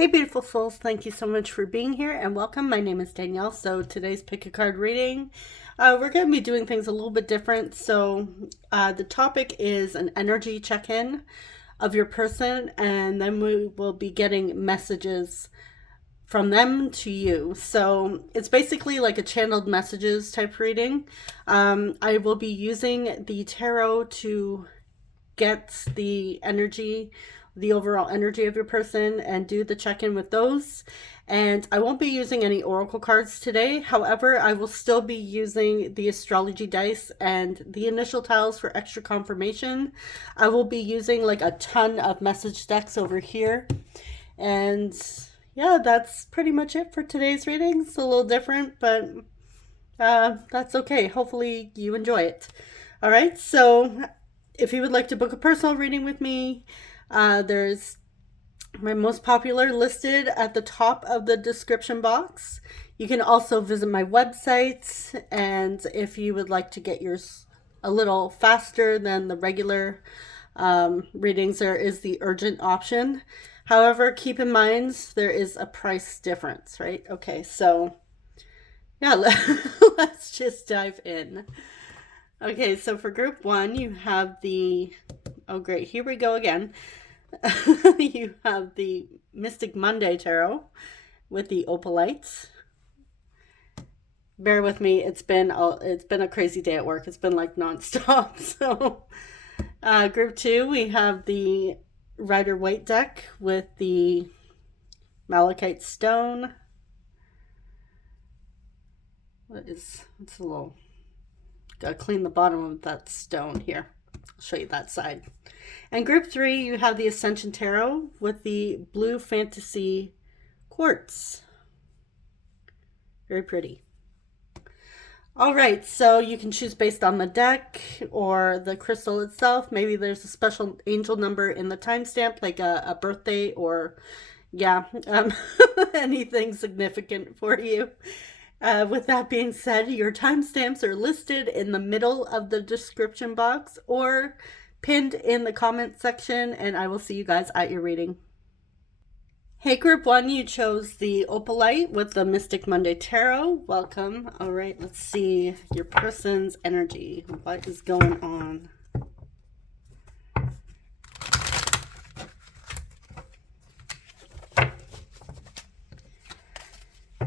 Hey beautiful souls, thank you so much for being here and welcome. My name is Danielle. So today's pick a card reading. We're going to be doing things a little bit different. So the topic is an energy check-in of your person, and then we will be getting messages from them to you. So it's basically like a channeled messages type reading. I will be using the tarot to get the energy, the overall energy of your person, and do the check-in with those. And I won't be using any oracle cards today. However, I will still be using the astrology dice and the initial tiles for extra confirmation. I will be using like a ton of message decks over here. And yeah, that's pretty much it for today's reading. It's a little different, but that's okay. Hopefully you enjoy it. All right, so if you would like to book a personal reading with me, there's my most popular listed at the top of the description box. You can also visit my website, and if you would like to get yours a little faster than the regular readings, there is the urgent option. However, keep in mind there is a price difference, right? Okay, so yeah, let's just dive in. Okay, so for group one, you have the, oh great, here we go again. You have the Mystic Monday Tarot with the opalite. Bear with me, it's been a crazy day at work. It's been like nonstop. So group two, we have the Rider Waite deck with the malachite stone. It's a little, gotta clean the bottom of that stone here. I'll show you that side. And group three, you have the Ascension Tarot with the Blue Fantasy Quartz. Very pretty. All right, so you can choose based on the deck or the crystal itself. Maybe there's a special angel number in the timestamp, like a birthday or, yeah, anything significant for you. With that being said, your timestamps are listed in the middle of the description box or pinned in the comment section, and I will see you guys at your reading. Hey group one, you chose the opalite with the Mystic Monday Tarot. Welcome. All right, let's see your person's energy. What is going on?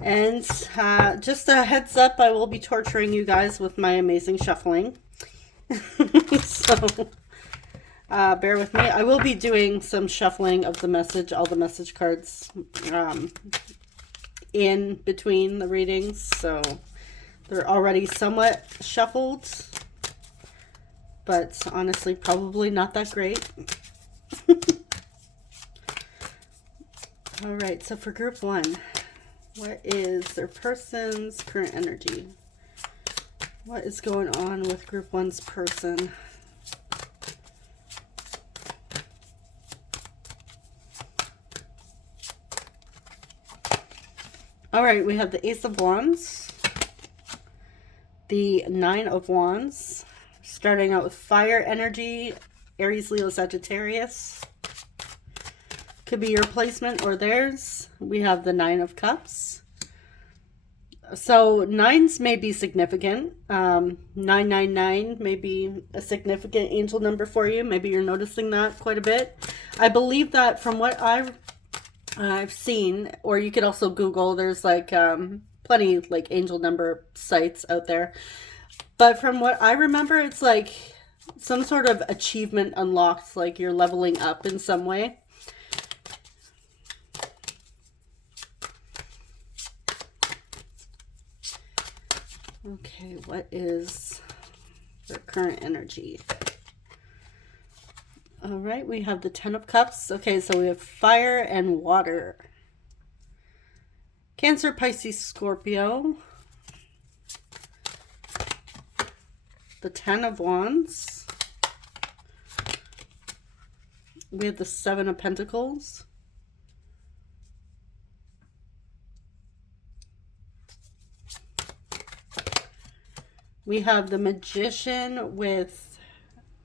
And just a heads up, I will be torturing you guys with my amazing shuffling. So bear with me. I will be doing some shuffling of the message, all the message cards in between the readings. So they're already somewhat shuffled, but honestly, probably not that great. All right, so for group one, what is their person's current energy? What is going on with group one's person? All right, we have the Ace of Wands, the Nine of Wands, starting out with fire energy, Aries, Leo, Sagittarius. Could be your placement or theirs. We have the Nine of Cups. So nines may be significant. 999 may be a significant angel number for you. Maybe you're noticing that quite a bit. I believe that from what I've seen, or you could also Google, there's like plenty like angel number sites out there. But from what I remember, it's like some sort of achievement unlocked, like you're leveling up in some way. Okay, what is their current energy? All right, we have the Ten of Cups. Okay, so we have fire and water. Cancer, Pisces, Scorpio. The Ten of Wands. We have the Seven of Pentacles. We have the Magician with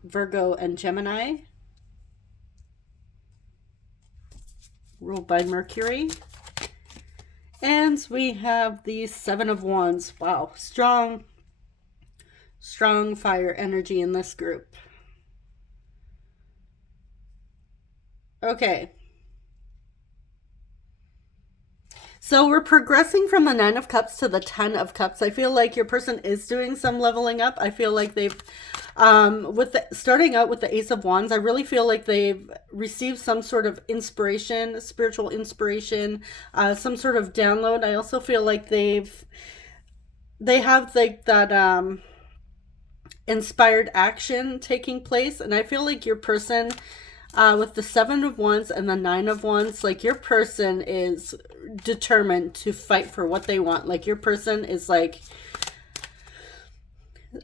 Virgo and Gemini. ruled by Mercury. And we have the Seven of Wands. Wow, strong fire energy in this group. Okay. So we're progressing from the Nine of Cups to the Ten of Cups. I feel like your person is doing some leveling up. I feel like they've, starting out with the Ace of Wands, I really feel like they've received some sort of inspiration, spiritual inspiration, some sort of download. I also feel like they have like that inspired action taking place. And I feel like your person, with the Seven of Wands and the Nine of Wands, like your person is determined to fight for what they want. Like your person is like,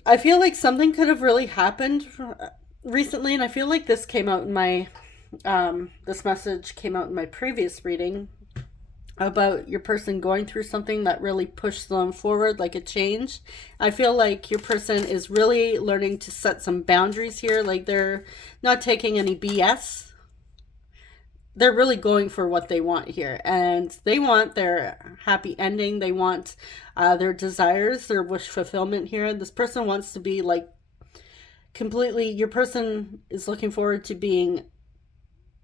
I feel like something could have really happened recently, and I feel like this came out in my, this message came out in my previous reading about your person going through something that really pushed them forward, like a change. I feel like your person is really learning to set some boundaries here. Like they're not taking any BS. They're really going for what they want here, and they want their happy ending. They want their desires, their wish fulfillment here. This person wants to be like completely, your person is looking forward to being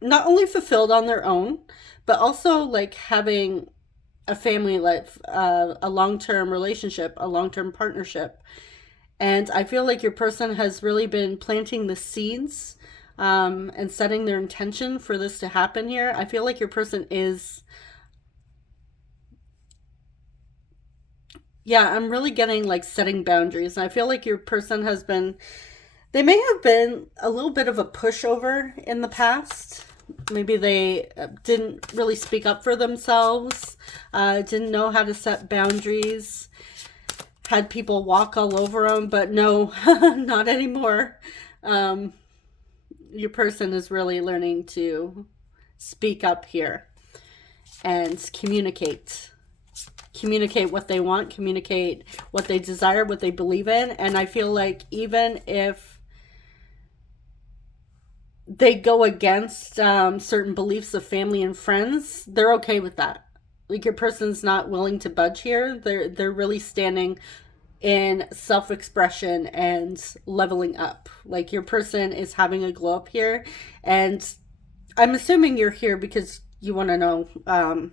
not only fulfilled on their own, but also like having a family life, a long-term relationship, a long-term partnership. And I feel like your person has really been planting the seeds and setting their intention for this to happen here. I feel like your person is, yeah, I'm really getting like setting boundaries. And I feel like your person has been, they may have been a little bit of a pushover in the past. Maybe they didn't really speak up for themselves, didn't know how to set boundaries, had people walk all over them, but no, not anymore. Your person is really learning to speak up here and communicate what they want, communicate what they desire, what they believe in. And I feel like even if they go against certain beliefs of family and friends, they're okay with that. Like your person's not willing to budge here. They're really standing in self-expression and leveling up. Like your person is having a glow up here, and I'm assuming you're here because you want to know, I'm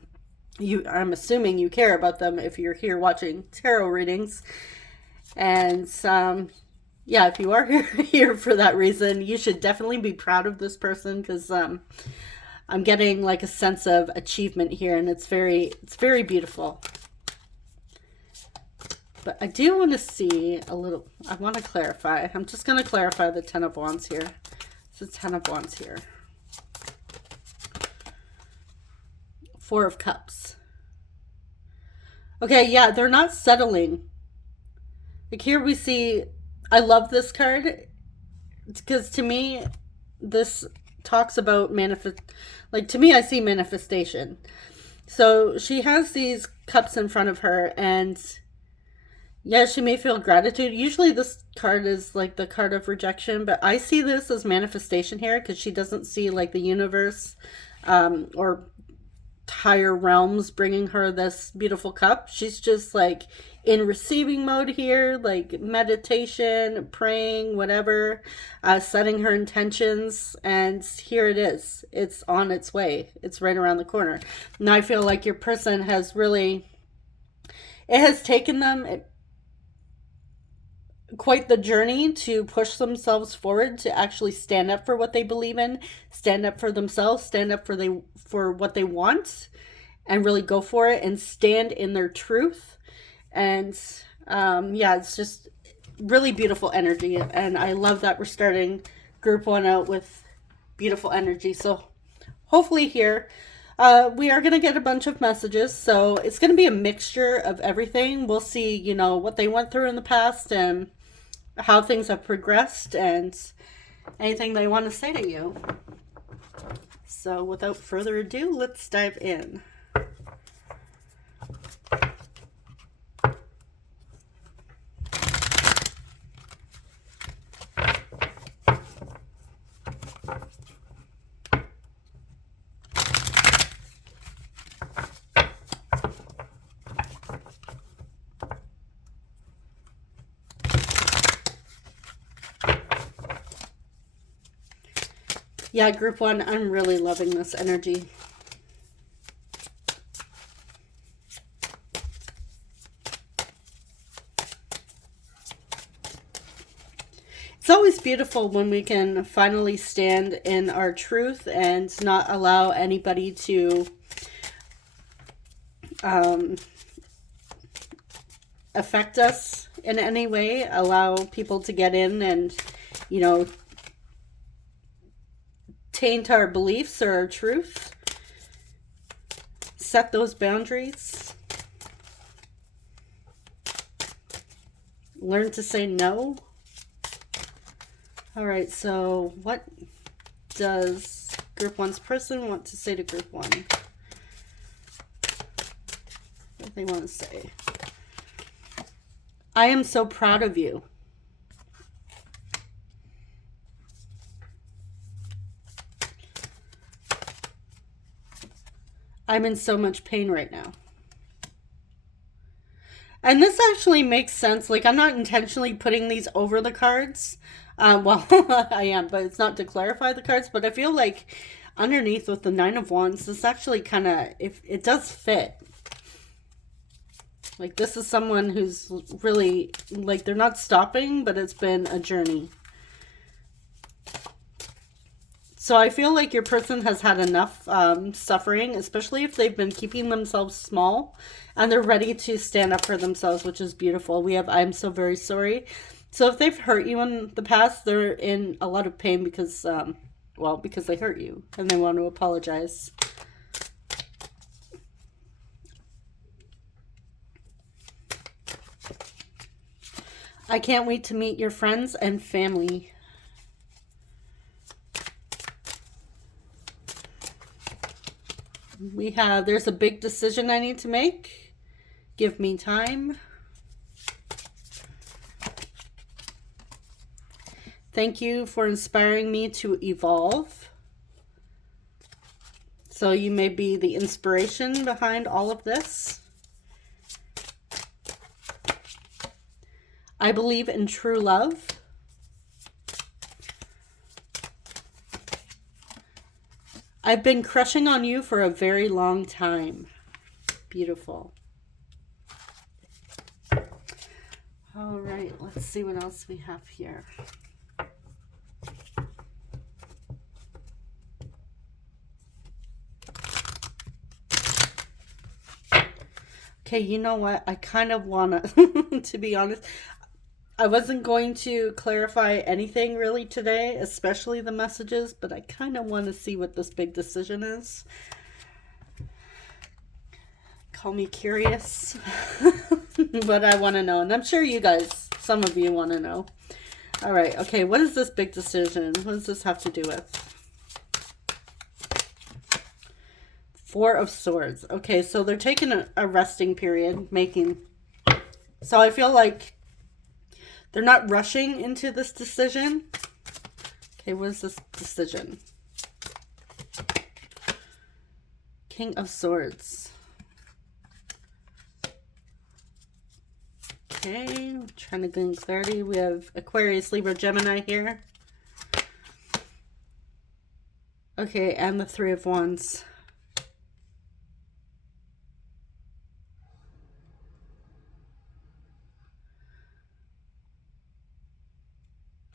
assuming you care about them if you're here watching tarot readings. And yeah, if you are here for that reason, you should definitely be proud of this person, because I'm getting like a sense of achievement here, and it's very beautiful. But I do want to see a little, I want to clarify. I'm just going to clarify the Ten of Wands here. It's the Ten of Wands here. Four of Cups. Okay, yeah, they're not settling. Like here we see, I love this card because to me, this talks about like to me, I see manifestation. So she has these cups in front of her, and yeah, she may feel gratitude. Usually this card is like the card of rejection, but I see this as manifestation here because she doesn't see like the universe or higher realms bringing her this beautiful cup. She's just like in receiving mode here, like meditation, praying, whatever, setting her intentions, and here it is. It's on its way. It's right around the corner. And I feel like your person has really, it has taken them quite the journey to push themselves forward, to actually stand up for what they believe in, stand up for themselves, stand up for what they want, and really go for it and stand in their truth. And yeah, it's just really beautiful energy, and I love that we're starting group one out with beautiful energy. So hopefully here we are going to get a bunch of messages, so it's going to be a mixture of everything. We'll see, you know, what they went through in the past and how things have progressed and anything they want to say to you. So without further ado, let's dive in. Yeah, group one, I'm really loving this energy. It's always beautiful when we can finally stand in our truth and not allow anybody to affect us in any way, allow people to get in and, you know, taint our beliefs or our truth. Set those boundaries. Learn to say no. All right, so what does group one's person want to say to group one? What do they want to say? I am so proud of you. I'm in so much pain right now. And this actually makes sense. Like, I'm not intentionally putting these over the cards. Well, I am, but it's not to clarify the cards. But I feel like underneath with the Nine of Wands, this actually kind of, if it does fit. Like, this is someone who's really, like, they're not stopping, but it's been a journey. So I feel like your person has had enough suffering, especially if they've been keeping themselves small, and they're ready to stand up for themselves, which is beautiful. We have, I'm so very sorry. So if they've hurt you in the past, they're in a lot of pain because, well, because they hurt you and they want to apologize. I can't wait to meet your friends and family. We have, there's a big decision I need to make. Give me time. Thank you for inspiring me to evolve. So you may be the inspiration behind all of this. I believe in true love. I've been crushing on you for a very long time. Beautiful. All right, let's see what else we have here. Okay, you know what? I kind of want to be honest, I wasn't going to clarify anything really today, especially the messages, but I kind of want to see what this big decision is. Call me curious, but I want to know. And I'm sure you guys, some of you want to know. All right. Okay. What is this big decision? What does this have to do with? Four of Swords. Okay. So they're taking a resting period, so I feel like they're not rushing into this decision. Okay, what is this decision? King of Swords. Okay, I'm trying to gain clarity. We have Aquarius, Libra, Gemini here. Okay, and the Three of Wands.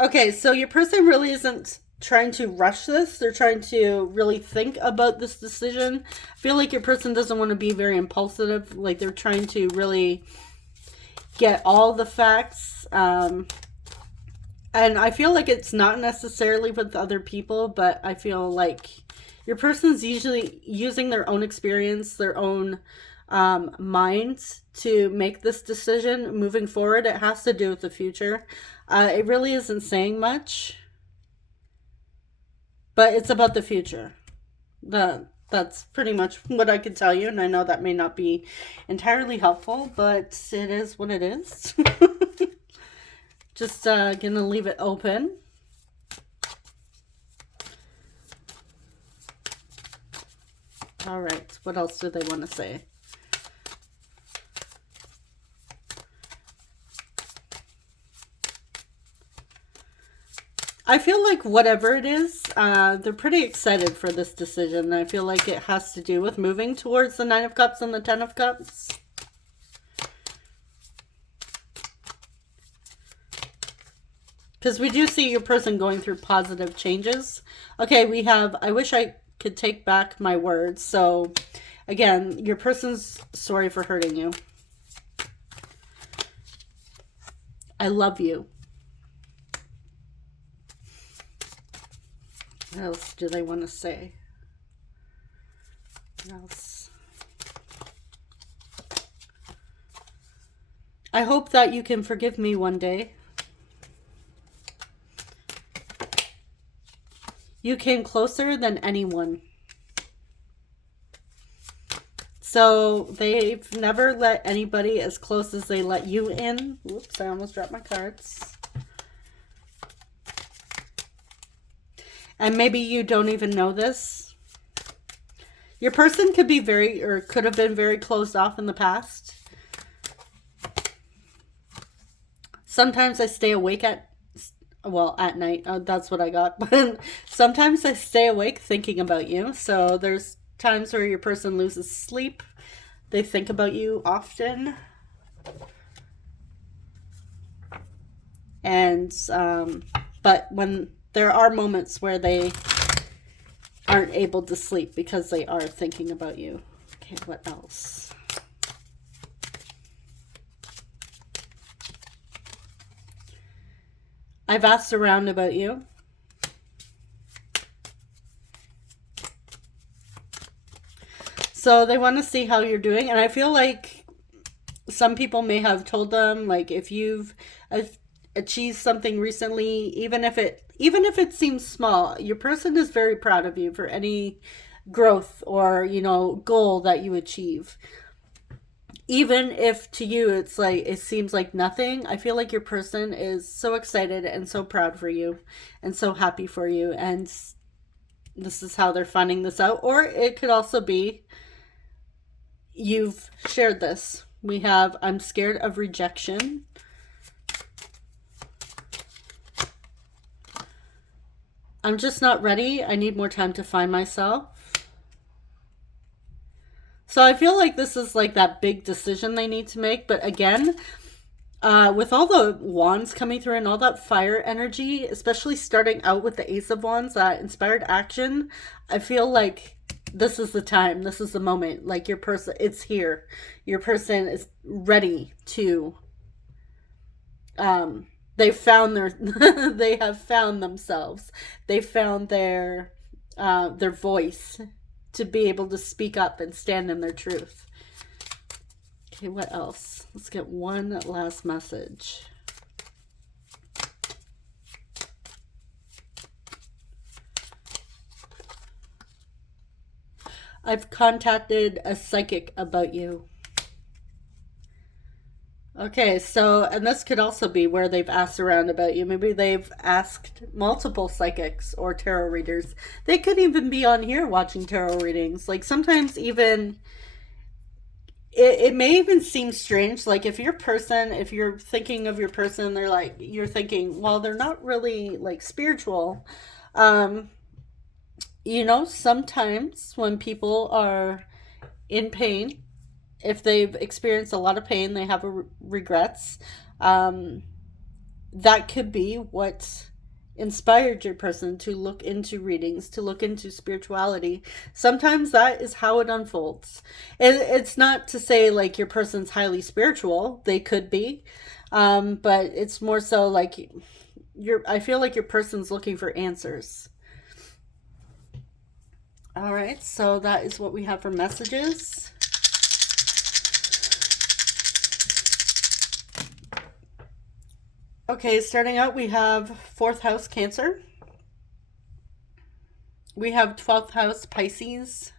Okay, so your person really isn't trying to rush this. They're trying to really think about this decision. I feel like your person doesn't want to be very impulsive. Like, they're trying to really get all the facts. And I feel like it's not necessarily with other people, but I feel like your person's usually using their own experience, their own mind to make this decision moving forward. It has to do with the future. It really isn't saying much, but it's about the future. That's pretty much what I can tell you, and I know that may not be entirely helpful, but it is what it is. Just gonna leave it open. All right, what else do they want to say? I feel like whatever it is, they're pretty excited for this decision. I feel like it has to do with moving towards the Nine of Cups and the Ten of Cups. Because we do see your person going through positive changes. Okay, we have, I wish I could take back my words. So, again, your person's sorry for hurting you. I love you. What else do they want to say? What else? I hope that you can forgive me one day. You came closer than anyone. So they've never let anybody as close as they let you in. Whoops, I almost dropped my cards. And maybe you don't even know this. Your person could be could have been very closed off in the past. Sometimes I stay awake at night. That's what I got. But sometimes I stay awake thinking about you. So there's times where your person loses sleep. They think about you often. And, but when there are moments where they aren't able to sleep because they are thinking about you. Okay, what else? I've asked around about you. So they want to see how you're doing. And I feel like some people may have told them, like, if you've achieved something recently, even if it seems small, your person is very proud of you for any growth or, you know, goal that you achieve. Even if to you it's like it seems like nothing, I feel like your person is so excited and so proud for you and so happy for you, and this is how they're finding this out. Or it could also be you've shared this. We have, I'm scared of rejection. I'm just not ready. I need more time to find myself. So I feel like this is like that big decision they need to make. But again, with all the wands coming through and all that fire energy, especially starting out with the Ace of Wands, that inspired action, I feel like this is the time. This is the moment. Like your person, it's here. Your person is ready to, they found their, they have found themselves. They found their voice to be able to speak up and stand in their truth. Okay, what else? Let's get one last message. I've contacted a psychic about you. Okay, so, and this could also be where they've asked around about you. Maybe they've asked multiple psychics or tarot readers. They could even be on here watching tarot readings. Like sometimes even, it may even seem strange. Like if your person, if you're thinking of your person, they're like, you're thinking, well, they're not really like spiritual. You know, sometimes when people are in pain, if they've experienced a lot of pain, they have regrets. That could be what inspired your person to look into readings, to look into spirituality. Sometimes that is how it unfolds. It's not to say like your person's highly spiritual. They could be. But it's more so like I feel like your person's looking for answers. All right, so that is what we have for messages. Okay, starting out, we have 4th house Cancer. We have 12th house Pisces.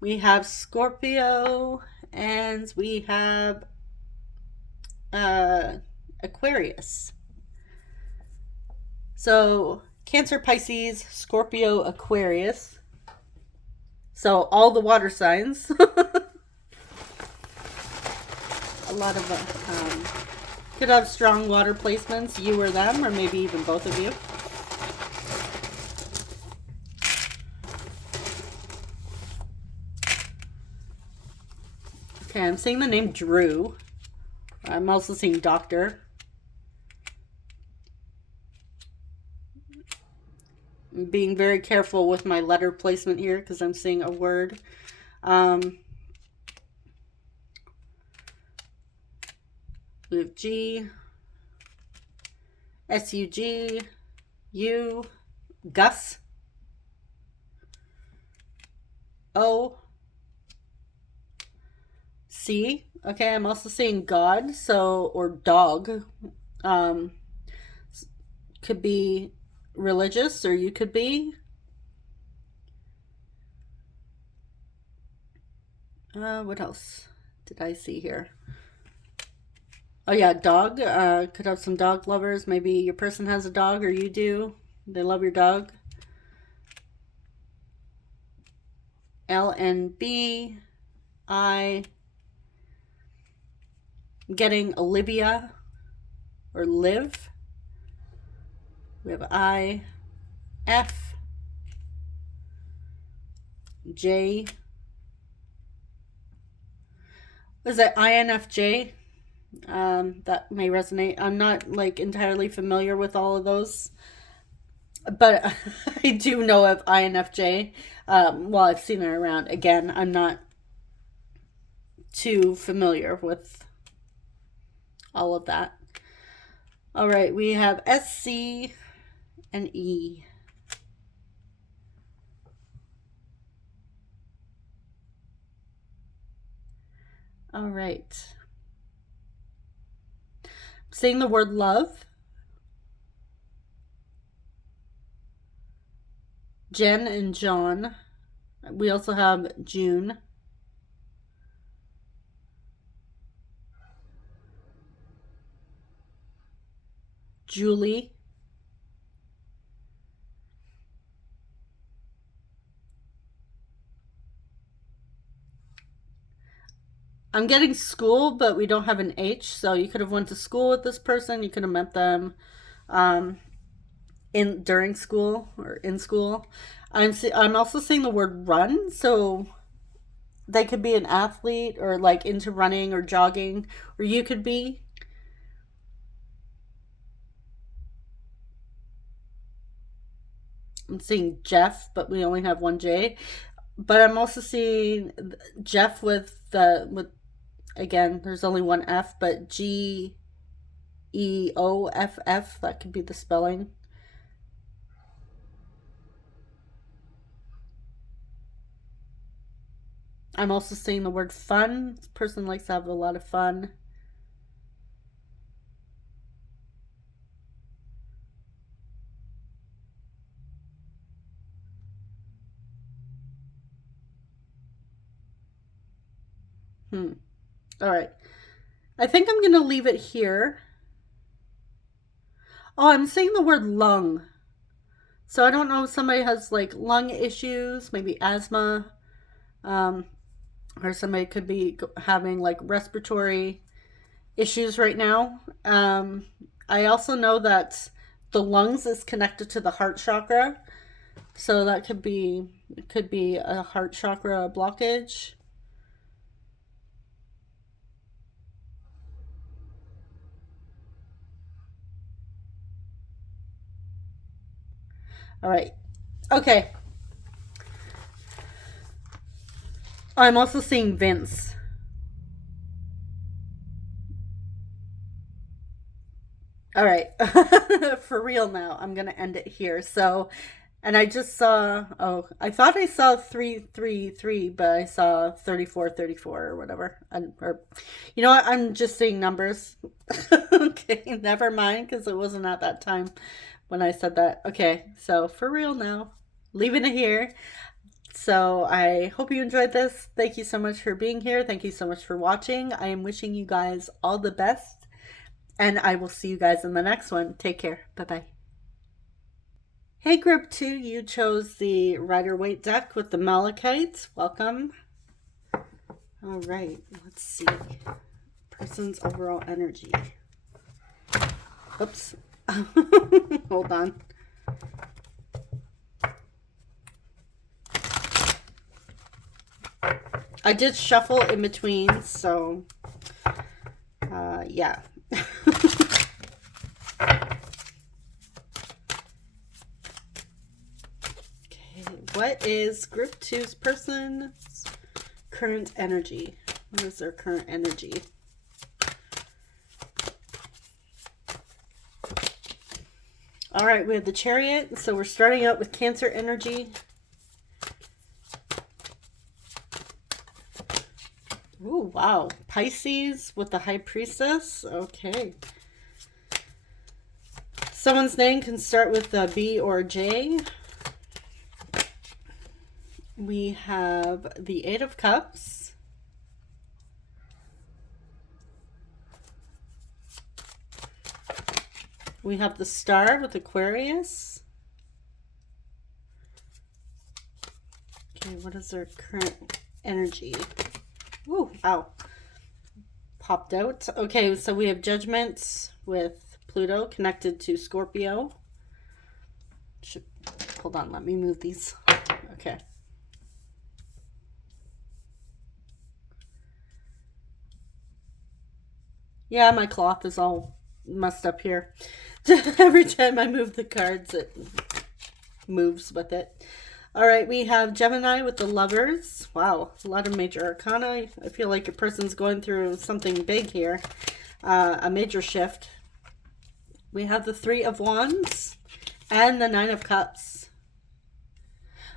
We have Scorpio. And we have Aquarius. So, Cancer, Pisces, Scorpio, Aquarius. So, all the water signs. A lot of could have strong water placements, you or them, or maybe even both of you. Okay, I'm seeing the name Drew. I'm also seeing doctor. I'm being very careful with my letter placement here because I'm seeing a word. We have G, S-U-G, U, Gus, O, C. Okay, I'm also seeing God, so, or dog. Could be religious, or you could be. What else did I see here? Oh yeah, dog. Could have some dog lovers. Maybe your person has a dog, or you do. They love your dog. LNB. I'm getting Olivia or Liv. We have I, F, J. Was it INFJ? That may resonate. I'm not like entirely familiar with all of those, but I do know of INFJ. Well, I've seen it around. Again, I'm not too familiar with all of that. All right, we have SC and E. All right. Saying the word love. Jen and John. We also have June. Julie. I'm getting school, but we don't have an H, so you could have went to school with this person. You could have met them during school or in school. I'm also seeing the word run, so they could be an athlete or like into running or jogging, or you could be. I'm seeing Jeff, but we only have one J. But I'm also seeing Jeff with again, there's only one F, but Geoff, that could be the spelling. I'm also seeing the word fun. This person likes to have a lot of fun. All right. I think I'm going to leave it here. Oh, I'm saying the word lung. So I don't know if somebody has like lung issues, maybe asthma, or somebody could be having like respiratory issues right now. I also know that the lungs is connected to the heart chakra. So that could be a heart chakra blockage. All right. Okay. I'm also seeing Vince. All right. For real now, I'm going to end it here. So, and I just saw, oh, I thought I saw 333, but I saw 3434 or whatever. Or, you know what? I'm just seeing numbers. Okay, never mind, because it wasn't at that time when I said that. Okay, so for real now, leaving it here. So I hope you enjoyed this. Thank you so much for being here. Thank you so much for watching. I am wishing you guys all the best, and I will see you guys in the next one. Take care. Bye-bye. Hey, Group 2, you chose the Rider-Waite deck with the Malachite. Welcome. All right, let's see. Person's overall energy. Oops. Hold on. I did shuffle in between, so yeah. What is group two's person's current energy? What is their current energy? All right, we have the Chariot. So we're starting out with Cancer energy. Ooh, wow. Pisces with the High Priestess. Okay. Someone's name can start with a B or a J. We have the Eight of Cups. We have the Star with Aquarius. Okay, what is their current energy? Ooh, ow. Popped out. Okay, so we have Judgment with Pluto connected to Scorpio. Hold on, let me move these. Okay. Yeah, my cloth is all messed up here. Every time I move the cards, it moves with it. All right, we have Gemini with the Lovers. Wow, a lot of major arcana. I feel like your person's going through something big here, a major shift. We have the Three of Wands and the Nine of Cups.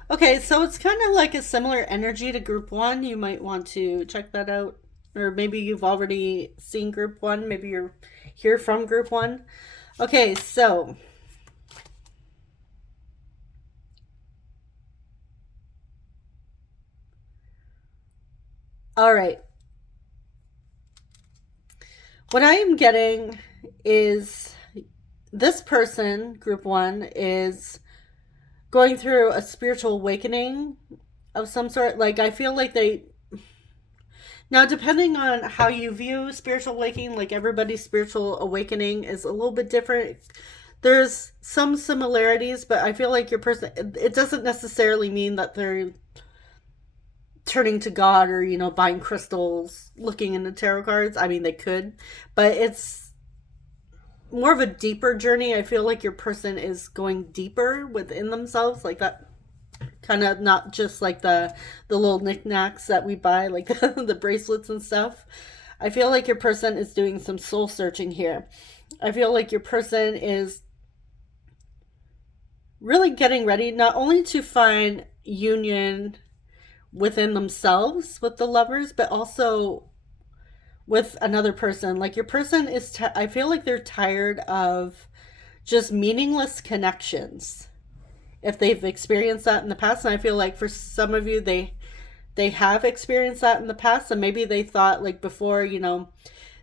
Okay, so it's kind of like a similar energy to group one. You might want to check that out. Or maybe you've already seen group one. Maybe you're here from group one. Okay, so all right. What I am getting is this person, group one, is going through a spiritual awakening of some sort. Like, I feel like they... Now, depending on how you view spiritual awakening, like everybody's spiritual awakening is a little bit different. There's some similarities, but I feel like your person, it doesn't necessarily mean that they're turning to God or, you know, buying crystals, looking into tarot cards. I mean, they could, but it's more of a deeper journey. I feel like your person is going deeper within themselves, like that. Kind of not just like the little knickknacks that we buy, like the bracelets and stuff. I feel like your person is doing some soul searching here. I feel like your person is really getting ready not only to find union within themselves with the Lovers, but also with another person. Like your person is, I feel like they're tired of just meaningless connections. If they've experienced that in the past, and I feel like for some of you, they have experienced that in the past, and maybe they thought like before, you know,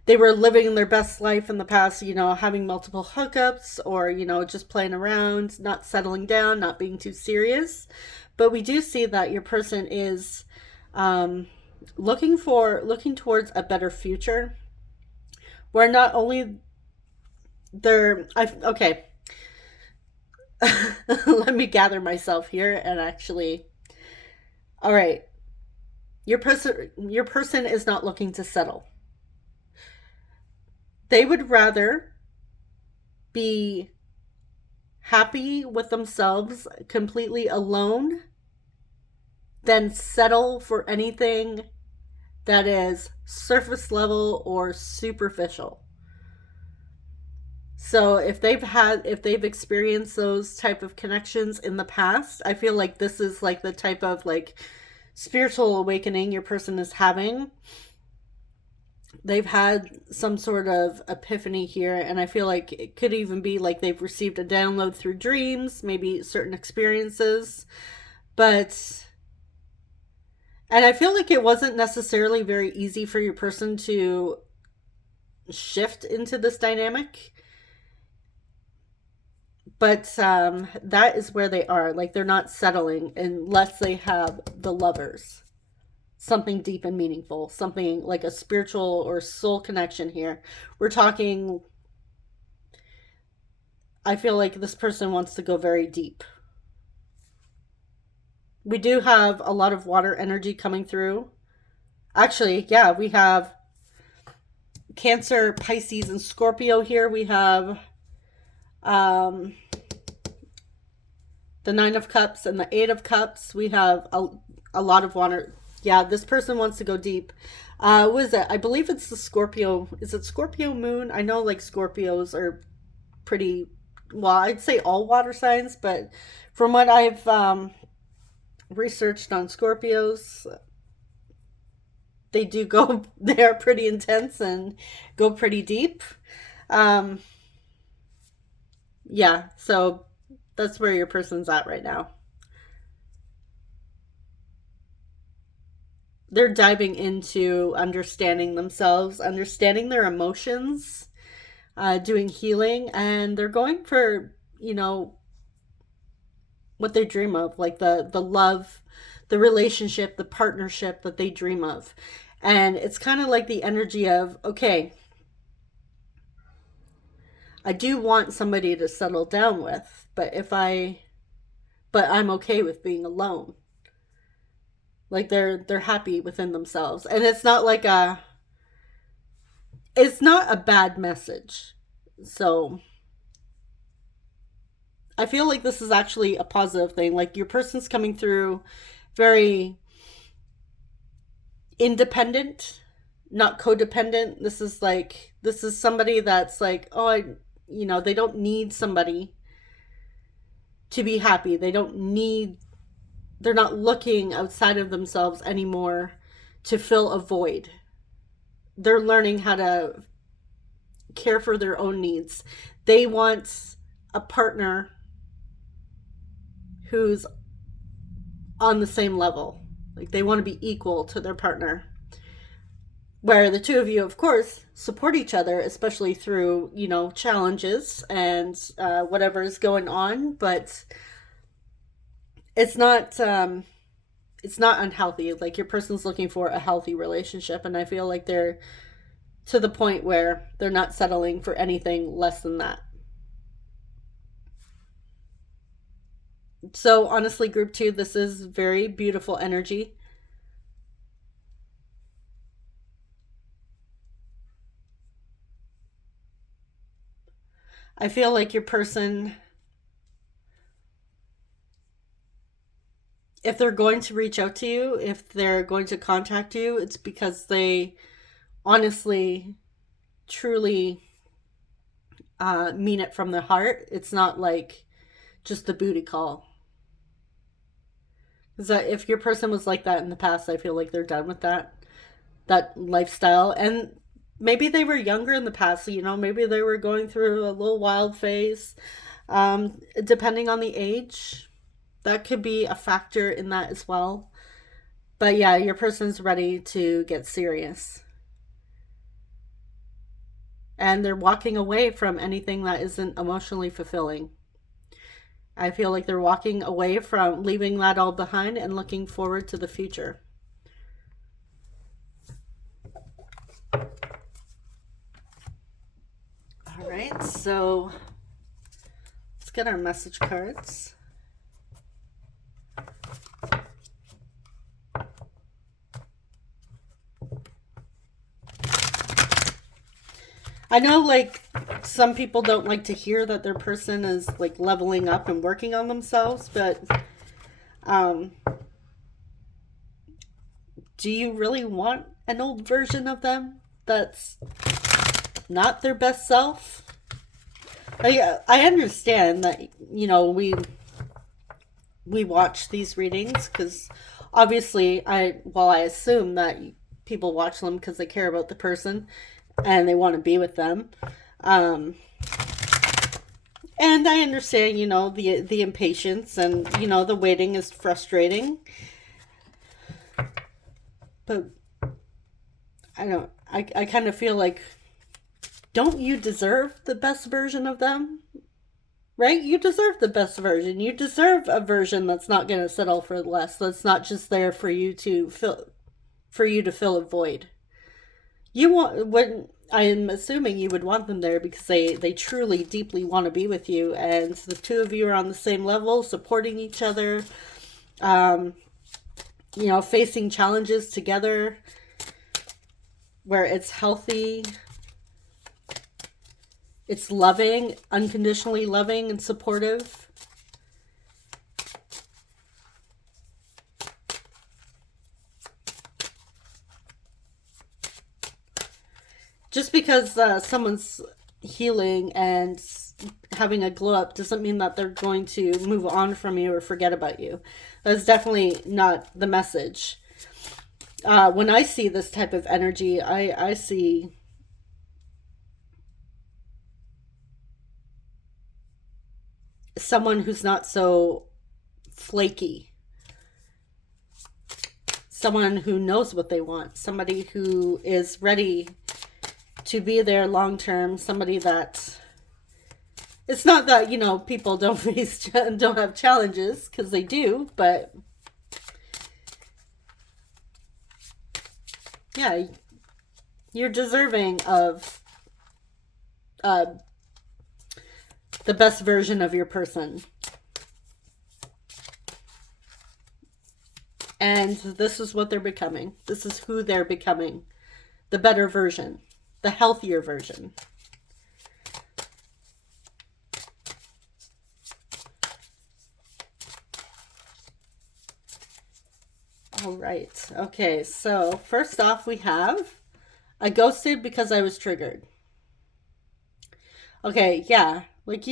they were living their best life in the past, you know, having multiple hookups or, you know, just playing around, not settling down, not being too serious. But we do see that your person is looking towards a better future, where not only okay. Let me gather myself here and actually. All right. Your person is not looking to settle. They would rather be happy with themselves completely alone than settle for anything that is surface level or superficial. So if they've experienced those type of connections in the past, I feel like this is like the type of like spiritual awakening your person is having. They've had some sort of epiphany here, and I feel like it could even be like they've received a download through dreams, maybe certain experiences. And I feel like it wasn't necessarily very easy for your person to shift into this dynamic. But that is where they are. Like, they're not settling unless they have the Lovers. Something deep and meaningful. Something like a spiritual or soul connection here. We're talking... I feel like this person wants to go very deep. We do have a lot of water energy coming through Actually, yeah, we have Cancer, Pisces, and Scorpio here. We have the Nine of Cups and the Eight of Cups. We have a lot of water. Yeah, this person wants to go deep. What is it? I believe it's the Scorpio. Is it Scorpio moon? I know like Scorpios are pretty, well, I'd say all water signs, but from what I've researched on Scorpios, they do go, they are pretty intense and go pretty deep. Yeah, so that's where your person's at right now. They're diving into understanding themselves, understanding their emotions, doing healing, and they're going for, what they dream of, like the love, the relationship, the partnership that they dream of. And it's kind of like the energy of, okay, I do want somebody to settle down with, but I'm okay with being alone. Like they're happy within themselves. And it's not a bad message. So I feel like this is actually a positive thing. Like your person's coming through very independent, not codependent. This is somebody that's like, oh, they don't need somebody to be happy. They're not looking outside of themselves anymore to fill a void. They're learning how to care for their own needs. They want a partner who's on the same level. Like they want to be equal to their partner. Where the two of you, of course, support each other, especially through, challenges and whatever is going on. But it's not unhealthy. Like your person's looking for a healthy relationship, and I feel like they're to the point where they're not settling for anything less than that. So honestly, group 2, this is very beautiful energy. I feel like your person, if they're going to reach out to you, if they're going to contact you, it's because they honestly, truly mean it from their heart. It's not like just a booty call. Because if your person was like that in the past, I feel like they're done with that lifestyle. And maybe they were younger in the past, maybe they were going through a little wild phase. Depending on the age, that could be a factor in that as well. But yeah, your person's ready to get serious. And they're walking away from anything that isn't emotionally fulfilling. I feel like they're walking away from leaving that all behind and looking forward to the future. All right, so let's get our message cards. I know like some people don't like to hear that their person is like leveling up and working on themselves, but do you really want an old version of them that's not their best self? I understand that, we watch these readings because obviously I assume that people watch them because they care about the person and they want to be with them. And I understand, the impatience and, the waiting is frustrating. But I kind of feel like, don't you deserve the best version of them? Right? You deserve the best version. You deserve a version that's not going to settle for less. That's not just there for you to fill a void. I'm assuming you would want them there because they truly, deeply want to be with you, and the two of you are on the same level, supporting each other, facing challenges together. where it's healthy, it's loving, unconditionally loving and supportive. Just because someone's healing and having a glow up doesn't mean that they're going to move on from you or forget about you. That's definitely not the message. When I see this type of energy, I see someone who's not so flaky. Someone who knows what they want. Somebody who is ready to be there long term. Somebody that... It's not that, you know, people don't have challenges, because they do, but yeah, you're deserving of the best version of your person. And this is what they're becoming. This is who they're becoming. The better version. The healthier version. All right. Okay, so first off we have, I ghosted because I was triggered. Okay, yeah. Like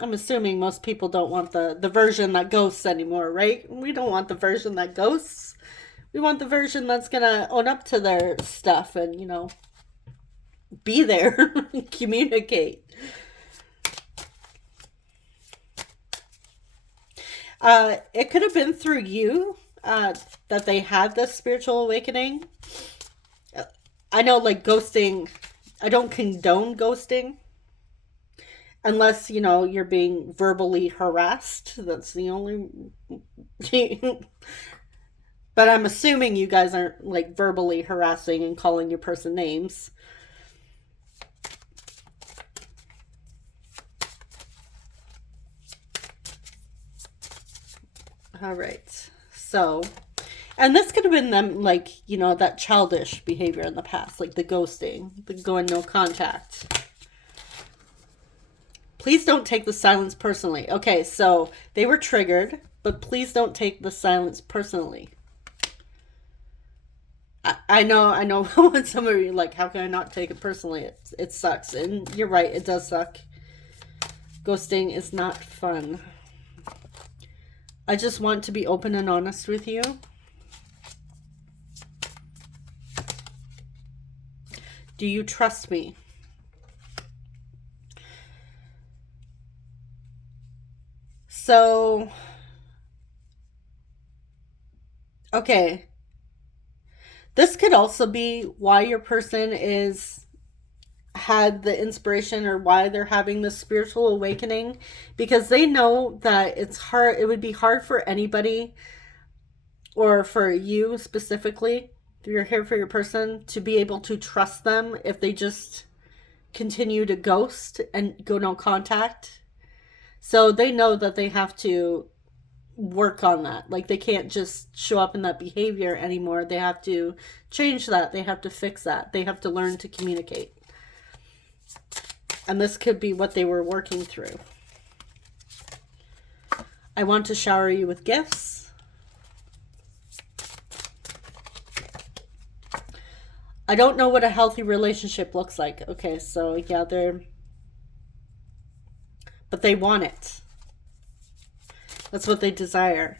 I'm assuming most people don't want the version that ghosts anymore, right? We don't want the version that ghosts. We want the version that's gonna own up to their stuff and, you know, be there, communicate. It could have been through you that they had this spiritual awakening. I know, like, ghosting, I don't condone ghosting. Unless, you know, you're being verbally harassed. That's the only... But I'm assuming you guys aren't, like, verbally harassing and calling your person names. All right. So, and this could have been them, like, you know, that childish behavior in the past, like the ghosting, the going no contact. Please don't take the silence personally. Okay, so they were triggered, but please don't take the silence personally. I know when somebody like, how can I not take it personally? It sucks. And you're right, it does suck. Ghosting is not fun. I just want to be open and honest with you. Do you trust me? So, okay. This could also be why your person had the inspiration, or why they're having this spiritual awakening, because they know that it's hard. It would be hard for anybody, or for you specifically, if you're here for your person, to be able to trust them if they just continue to ghost and go no contact. So they know that they have to work on that. Like, they can't just show up in that behavior anymore. They have to change that. They have to fix that. They have to learn to communicate. And this could be what they were working through. I want to shower you with gifts. I don't know what a healthy relationship looks like. Okay, so yeah, but they want it. That's what they desire.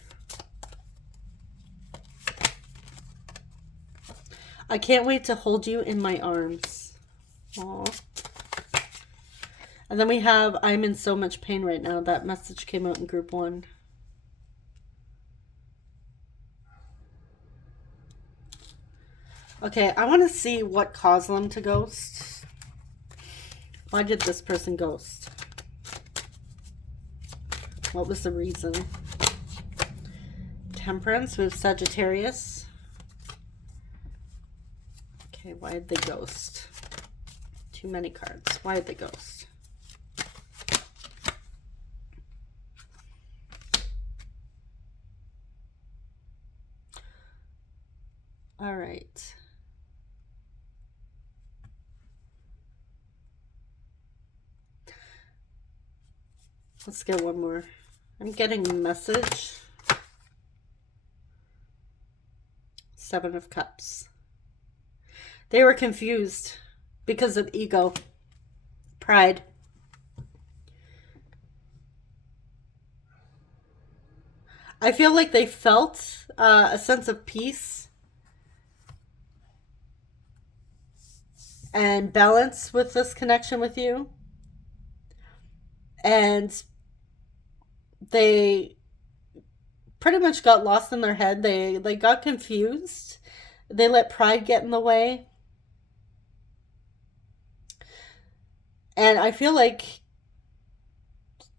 I can't wait to hold you in my arms. Aww. And then we have, I'm in so much pain right now. That message came out in group 1. Okay, I want to see what caused them to ghost. Why did this person ghost? What was the reason? Temperance with Sagittarius. Okay, why did they ghost? Too many cards. Why did they ghost? All right. Let's get one more. I'm getting a message. 7 of Cups. They were confused because of ego, pride. I feel like they felt a sense of peace and balance with this connection with you. And they pretty much got lost in their head. They got confused. They let pride get in the way. And I feel like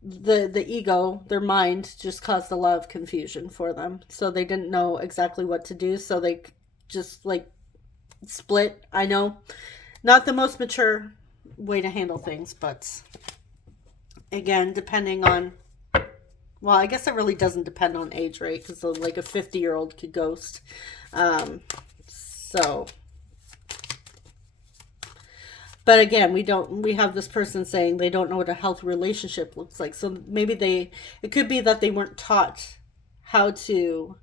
the ego, their mind, just caused a lot of confusion for them. So they didn't know exactly what to do. So they just like split. I know, not the most mature way to handle things, but again, depending on, well, I guess it really doesn't depend on age, right? Because like a 50-year-old could ghost. But again, we have this person saying they don't know what a healthy relationship looks like. So maybe it could be that they weren't taught how to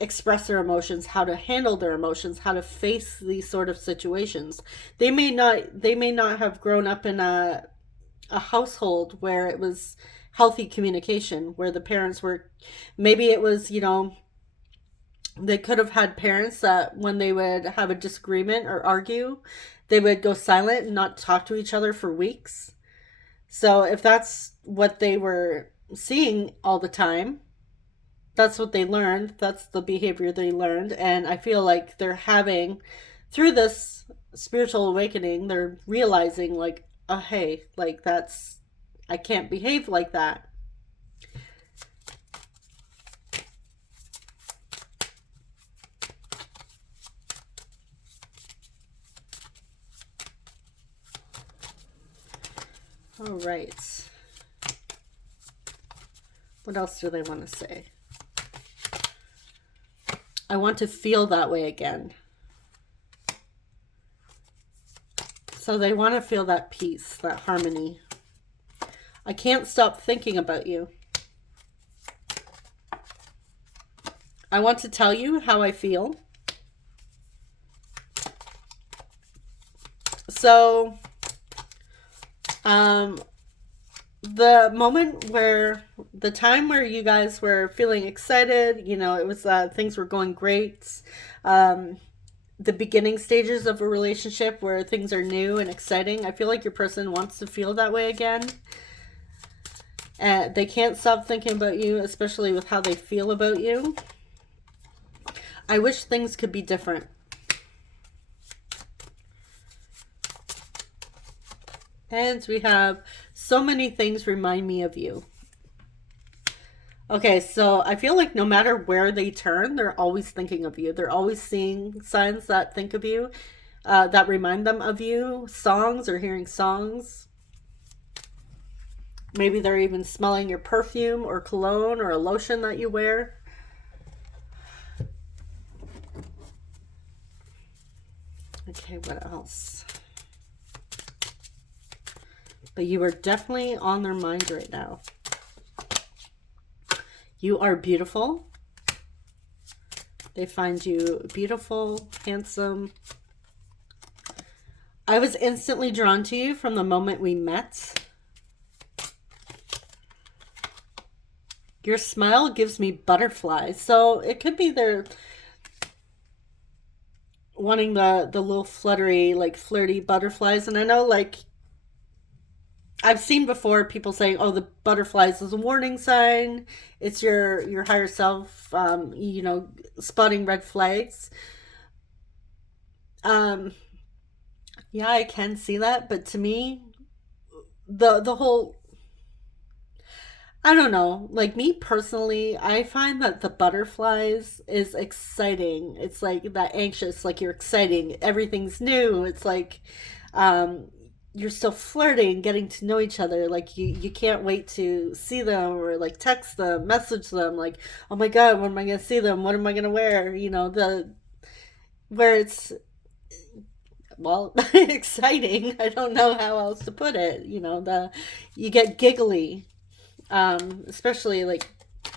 express their emotions, how to handle their emotions, how to face these sort of situations. They may not have grown up in a household where it was healthy communication, where the parents were, maybe it was, they could have had parents that when they would have a disagreement or argue, they would go silent and not talk to each other for weeks. So if that's what they were seeing all the time, that's what they learned. That's the behavior they learned. And I feel like they're having, through this spiritual awakening, they're realizing like, oh, hey, like I can't behave like that. All right. What else do they want to say? I want to feel that way again. So they want to feel that peace, that harmony. I can't stop thinking about you. I want to tell you how I feel. So, the time where you guys were feeling excited, it was, things were going great. The beginning stages of a relationship where things are new and exciting. I feel like your person wants to feel that way again. They can't stop thinking about you, especially with how they feel about you. I wish things could be different. And we have so many things remind me of you. Okay, so I feel like no matter where they turn, they're always thinking of you. They're always seeing signs that think of you, that remind them of you, songs or hearing songs. Maybe they're even smelling your perfume or cologne or a lotion that you wear. Okay, what else? But you are definitely on their mind right now. You are beautiful. They find you beautiful, handsome. I was instantly drawn to you from the moment we met. Your smile gives me butterflies. So it could be they're wanting the little fluttery, like flirty butterflies. And I know, like, I've seen before people saying, oh, the butterflies is a warning sign. It's your higher self, spotting red flags. Yeah, I can see that. But to me, the whole, I don't know, like me personally, I find that the butterflies is exciting. It's like that anxious, like you're exciting. Everything's new. It's like, you're still flirting, getting to know each other. Like you can't wait to see them or like text them, message them. Like, oh my God, when am I going to see them? What am I going to wear? Where it's well, exciting. I don't know how else to put it. You get giggly, especially like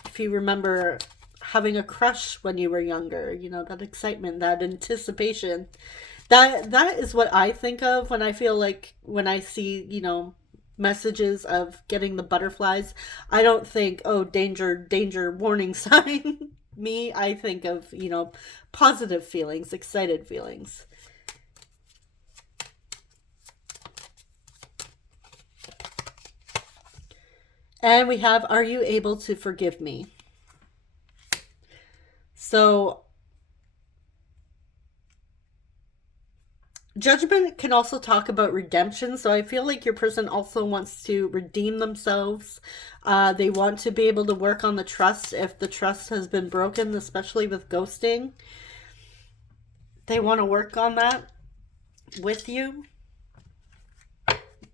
if you remember having a crush when you were younger. That excitement, that anticipation. That is what I think of when I feel like when I see messages of getting the butterflies. I don't think, oh, danger, danger, warning sign. Me, I think of positive feelings, excited feelings. And we have, are you able to forgive me? So, Judgment can also talk about redemption. So I feel like your person also wants to redeem themselves. They want to be able to work on the trust if the trust has been broken, especially with ghosting. They want to work on that with you.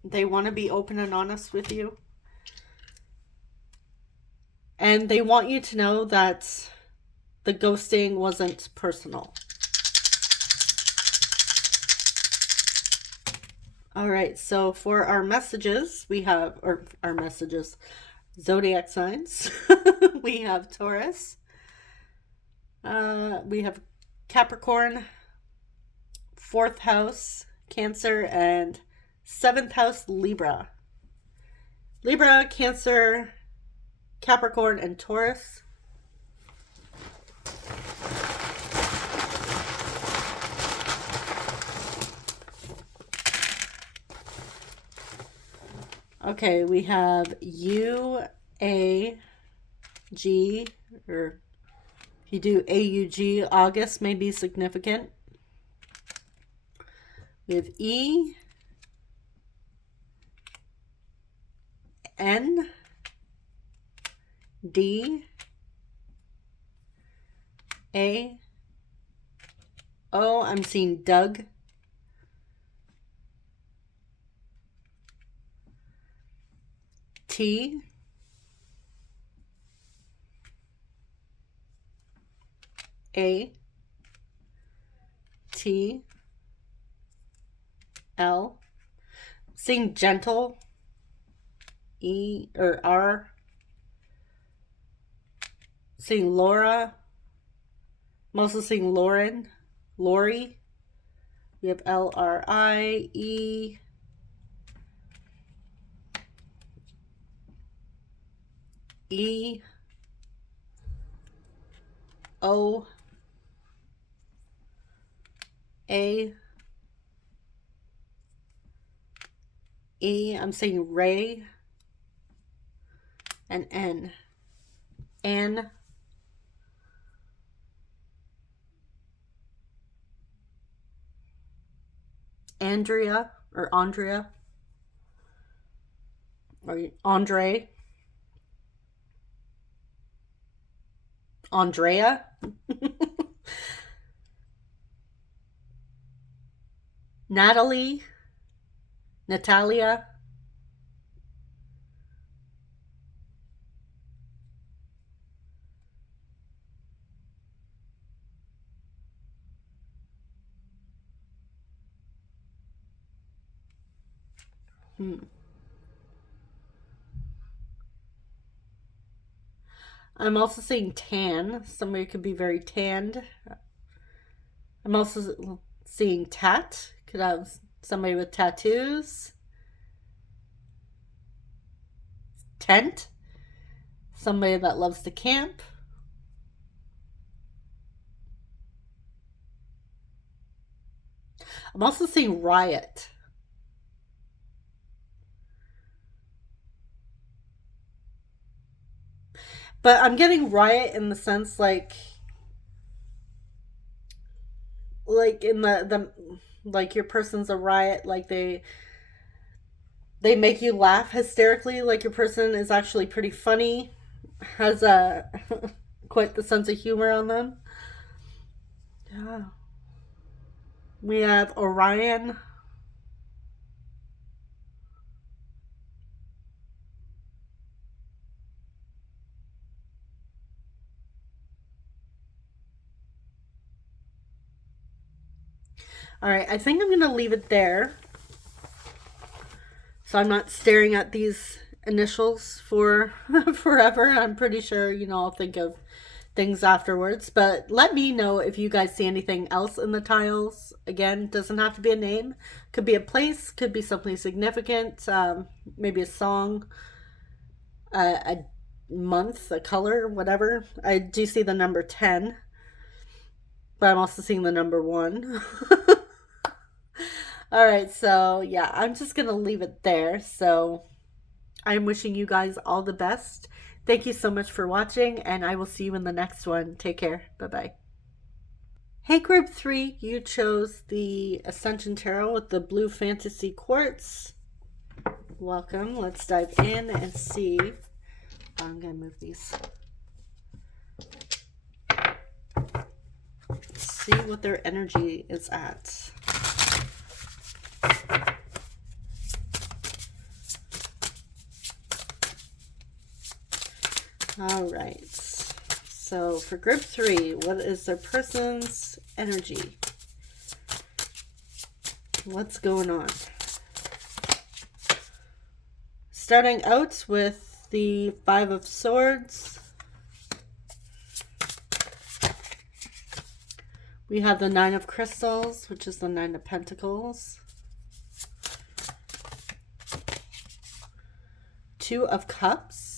They want to be open and honest with you. And they want you to know that the ghosting wasn't personal. All right, so for our messages, we have, or our messages, Zodiac signs. We have Taurus. We have Capricorn, 4th house, Cancer, and 7th house, Libra. Libra, Cancer, Capricorn, and Taurus. Okay, we have U, A, G, or if you do AUG, August may be significant. We have E, N, D, A, O, I'm seeing Doug. T, A, T, L, seeing gentle, E or R, seeing Laura, I'm also seeing Lauren, Lori, we have LRI, E, O, A, E, I'm saying Ray, and N, Anne, Andrea, or Andrea, or Andre, Andrea, Natalie, Natalia, I'm also seeing tan. Somebody could be very tanned. I'm also seeing tat. Could have somebody with tattoos. Tent. Somebody that loves to camp. I'm also seeing riot. But I'm getting riot in the sense like in the like your person's a riot, like they make you laugh hysterically, like your person is actually pretty funny, has a quite the sense of humor on them. Yeah. We have Orion. All right, I think I'm going to leave it there. So I'm not staring at these initials for forever. I'm pretty sure, I'll think of things afterwards. But let me know if you guys see anything else in the tiles. Again, doesn't have to be a name. Could be a place, could be something significant, maybe a song, a month, a color, whatever. I do see the number 10, but I'm also seeing the number 1. All right, so yeah, I'm just going to leave it there. So I'm wishing you guys all the best. Thank you so much for watching, and I will see you in the next one. Take care. Bye-bye. Hey, Group 3, you chose the Ascension Tarot with the blue fantasy quartz. Welcome. Let's dive in and see. I'm going to move these. See what their energy is at. All right. So for group 3, what is their person's energy? What's going on? Starting out with the 5 of Swords. We have the 9 of Crystals, which is the 9 of Pentacles. 2 of Cups.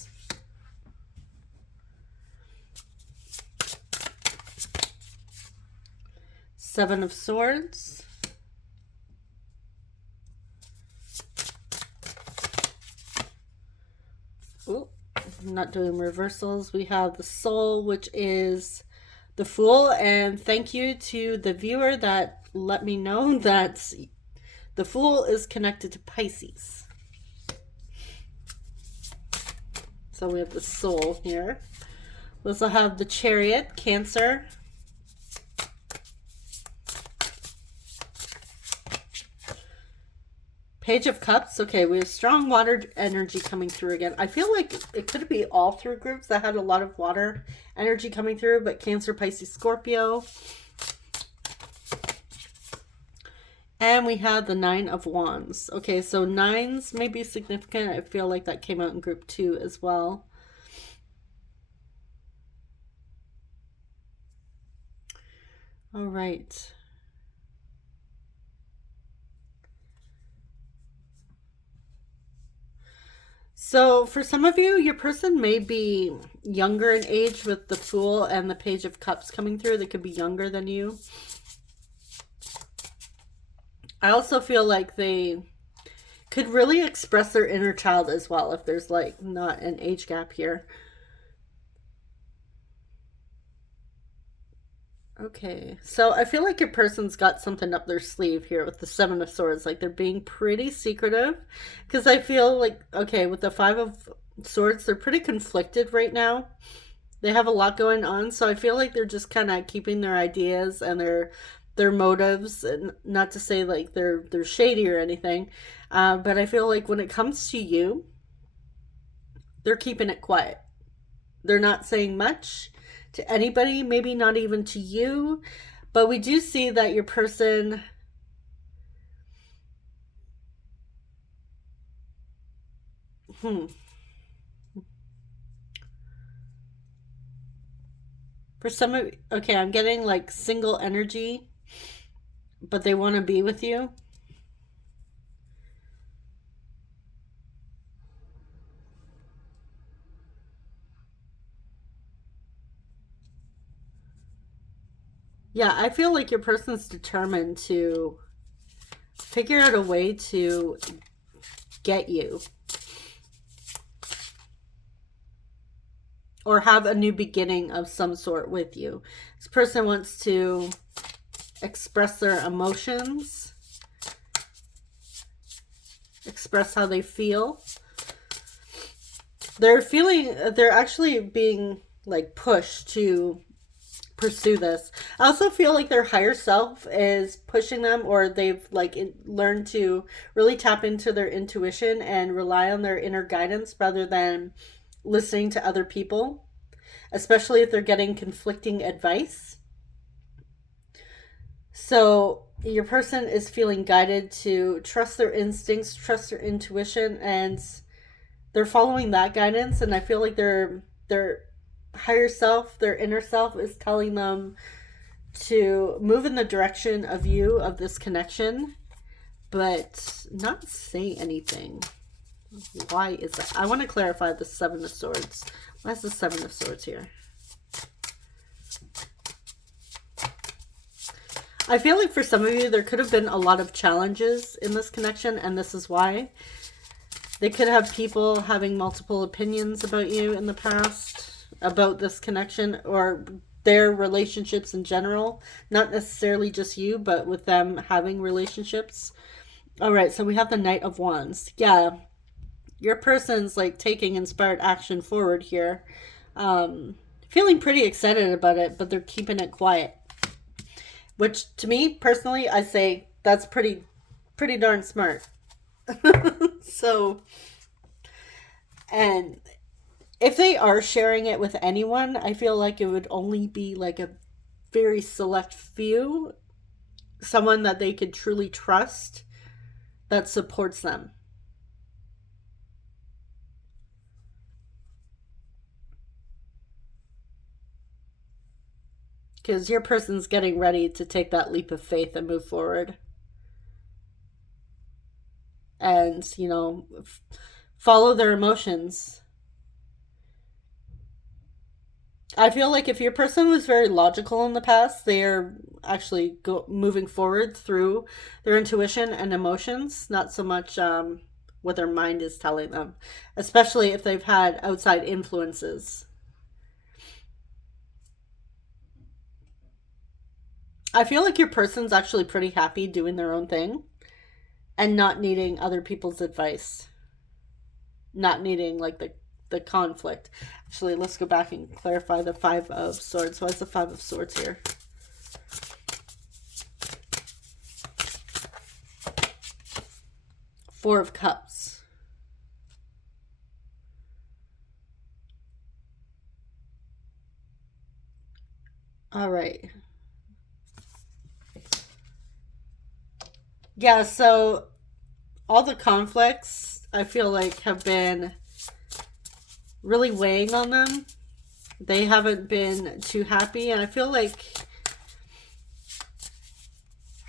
7 of Swords. Oh, I'm not doing reversals. We have the Soul, which is the Fool. And thank you to the viewer that let me know that the Fool is connected to Pisces. So we have the Soul here. We also have the Chariot, Cancer. Page of Cups. Okay, we have strong water energy coming through again. I feel like it could be all through groups that had a lot of water energy coming through, but Cancer, Pisces, Scorpio. And we have the 9 of Wands. Okay, so 9s may be significant. I feel like that came out in group 2 as well. All right. So for some of you, your person may be younger in age with the Fool and the Page of Cups coming through. They could be younger than you. I also feel like they could really express their inner child as well if there's like not an age gap here. Okay, so I feel like your person's got something up their sleeve here with the 7 of Swords. Like they're being pretty secretive, because I feel like, okay, with the 5 of Swords, they're pretty conflicted right now. They have a lot going on, so I feel like they're just kind of keeping their ideas and their motives, and not to say like they're shady or anything, but I feel like when it comes to you, they're keeping it quiet. They're not saying much to anybody, maybe not even to you, but we do see that your person for some of, okay, I'm getting like single energy, but they want to be with you. Yeah, I feel like your person's determined to figure out a way to get you. Or have a new beginning of some sort with you. This person wants to express their emotions. Express how they feel. They're actually being like pushed to pursue this. I also feel like their higher self is pushing them, or they've like learned to really tap into their intuition and rely on their inner guidance rather than listening to other people, especially if they're getting conflicting advice. So your person is feeling guided to trust their instincts, trust their intuition, and they're following that guidance. And I feel like their higher self, their inner self, is telling them to move in the direction of you, of this connection, but not say anything. Why is that? I want to clarify the Seven of Swords. Why is the Seven of Swords here? I feel like for some of you, there could have been a lot of challenges in this connection, and this is why. They could have people having multiple opinions about you in the past, about this connection, or their relationships in general. Not necessarily just you, but with them having relationships. All right, so we have the Knight of Wands. Yeah, your person's like taking inspired action forward here. Feeling pretty excited about it, but they're keeping it quiet. Which, to me, personally, I say that's pretty darn smart. So, and if they are sharing it with anyone, I feel like it would only be like a very select few. Someone that they could truly trust that supports them. Because your person's getting ready to take that leap of faith and move forward. And, you know, follow their emotions. I feel like if your person was very logical in the past, they are actually moving forward through their intuition and emotions, not so much what their mind is telling them, especially if they've had outside influences. I feel like your person's actually pretty happy doing their own thing and not needing other people's advice. Not needing like the conflict. Actually, let's go back and clarify the Five of Swords. Why is the Five of Swords here? Four of Cups. All right. Yeah, so all the conflicts I feel like have been really weighing on them. They haven't been too happy, and I feel like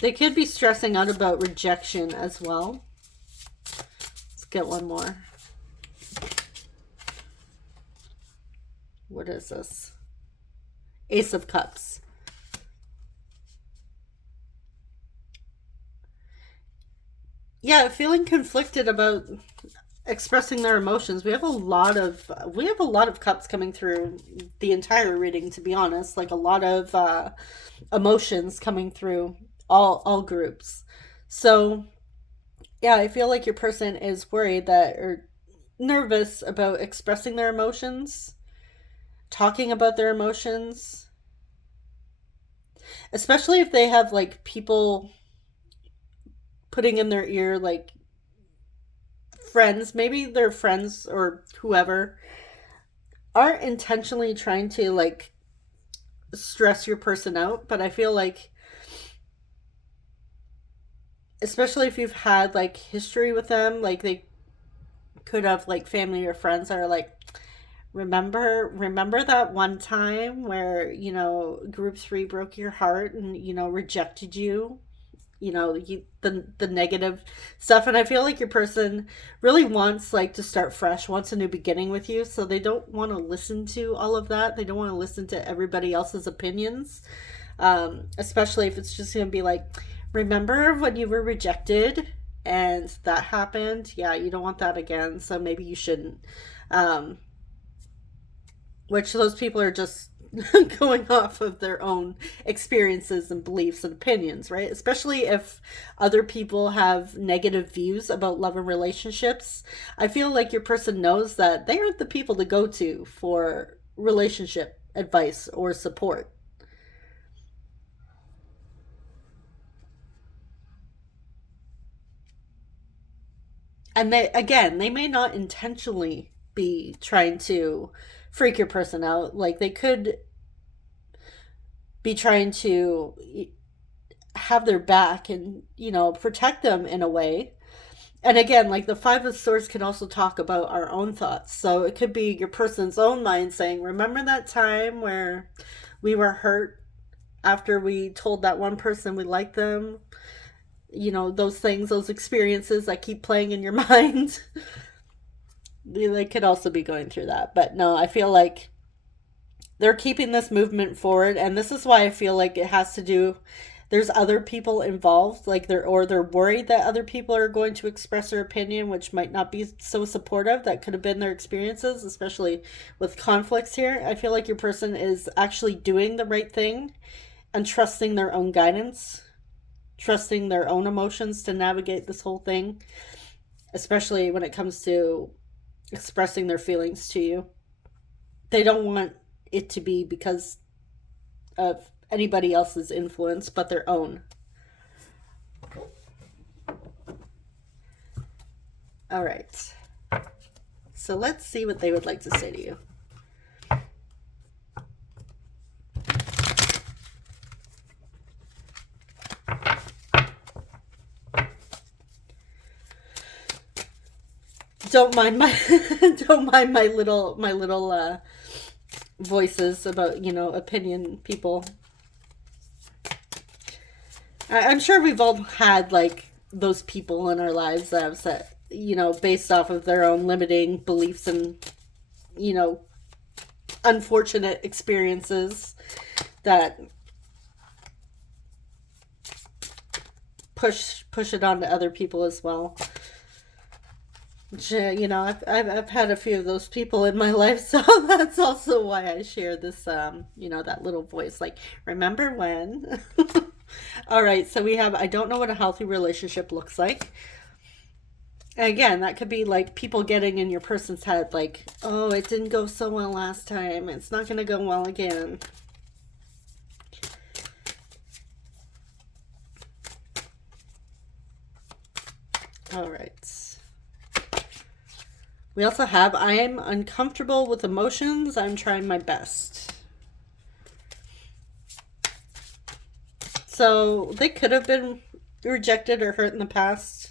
they could be stressing out about rejection as well. Let's get one more. What is this? Ace of Cups. Yeah, feeling conflicted about expressing their emotions. We have a lot of cups coming through the entire reading, to be honest. Like a lot of emotions coming through all groups. So yeah, I feel like your person is worried that or nervous about expressing their emotions, talking about their emotions, especially if they have like people putting in their ear, like friends, maybe their friends or whoever aren't intentionally trying to like stress your person out, but I feel like especially if you've had like history with them, like they could have like family or friends that are like, remember that one time where, you know, group 3 broke your heart and, you know, rejected you, you know, the negative stuff. And I feel like your person really wants like to start fresh, wants a new beginning with you, so they don't want to listen to all of that. They don't want to listen to everybody else's opinions, especially if it's just going to be like, remember when you were rejected and that happened? Yeah, you don't want that again, so maybe you shouldn't. Which those people are just going off of their own experiences and beliefs and opinions, right? Especially if other people have negative views about love and relationships. I feel like your person knows that they aren't the people to go to for relationship advice or support. And they may not intentionally be trying to freak your person out. Like they could be trying to have their back and, you know, protect them in a way. And again, like the Five of Swords can also talk about our own thoughts. So it could be your person's own mind saying, remember that time where we were hurt after we told that one person we liked them? You know, those things, those experiences that keep playing in your mind. They could also be going through that. But no, I feel like they're keeping this movement forward. And this is why I feel like it has to do, there's other people involved, like they're worried that other people are going to express their opinion, which might not be so supportive. That could have been their experiences, especially with conflicts here. I feel like your person is actually doing the right thing and trusting their own guidance, trusting their own emotions to navigate this whole thing, especially when it comes to expressing their feelings to you. They don't want it to be because of anybody else's influence but their own. All right. So let's see what they would like to say to you. Don't mind my little voices about, you know, opinion people. I'm sure we've all had like those people in our lives that have said, you know, based off of their own limiting beliefs and, you know, unfortunate experiences that push it on to other people as well. Which, you know, I've had a few of those people in my life, so that's also why I share this, you know, that little voice, like, remember when? All right, so we have, I don't know what a healthy relationship looks like. And again, that could be like people getting in your person's head, like, oh, it didn't go so well last time. It's not going to go well again. All right. We also have, I am uncomfortable with emotions. I'm trying my best. So they could have been rejected or hurt in the past,